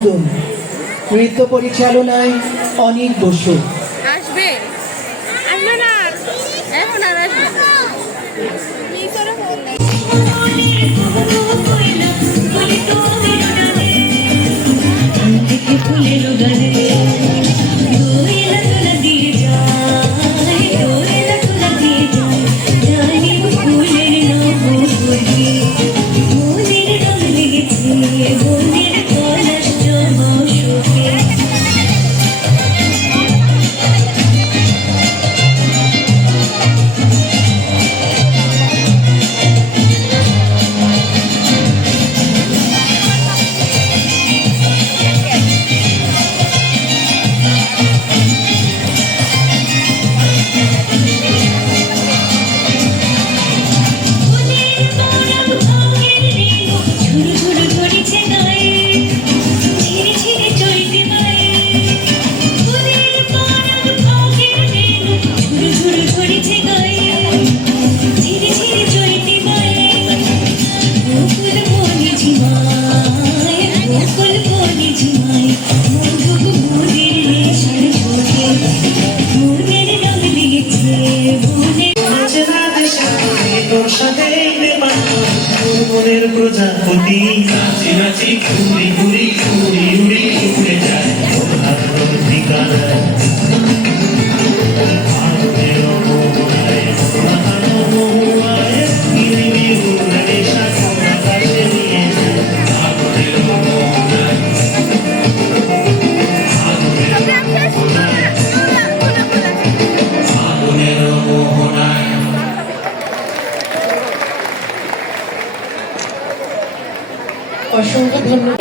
নৃত্য পরিচালনায় অনিক বসু আসবে আসবে না এখন আর আসবে প্রজাপতি নাচি নাচি ঘুরি ঘুরি ঘুরি উড়ি উড়ে যায় ঠিকানা অসংখ্য ধন্যবাদ।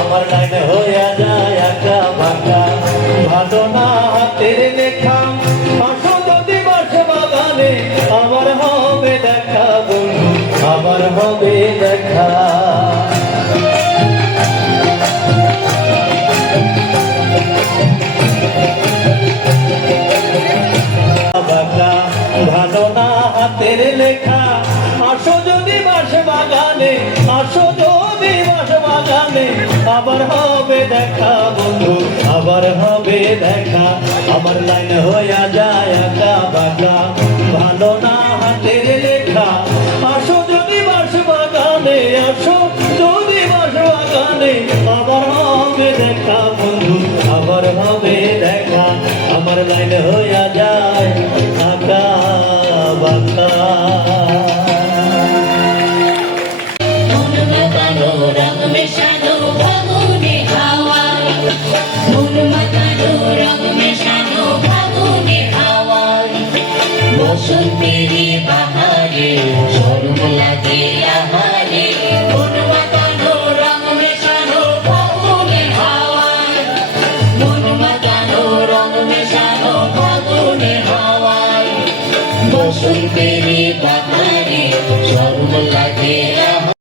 আমার লাইন হইয়া যায় একা ভাঙা ভালো না হাতের লেখা আসল দিবস বাগানে আমার হবে দেখা বন্ধু আমার হবে দেখা ভালো না হাতের লেখা আসো যদি বাস বাগানে আসো যদি বাস বাগানে আবার হবে দেখা বন্ধু আবার হবে দেখা আমার লাইন হইয়া যায় একা বাঁকা ভালো না হাতের লেখা আসো যদি বাস বাগানে আসো যদি বাস বাগানে আবার হবে দেখা বন্ধু আবার হবে দেখা আমার লাইন হইয়া যায় একা বাঁকা বসন্তেরি বাহারে শরম লাগে আহারে কোন মাতানো রং মেশানো ফাগুনের হাওয়ায় মন মাতানো রং মেশানো ফাগুনের হাওয়ায় বসন্তেরি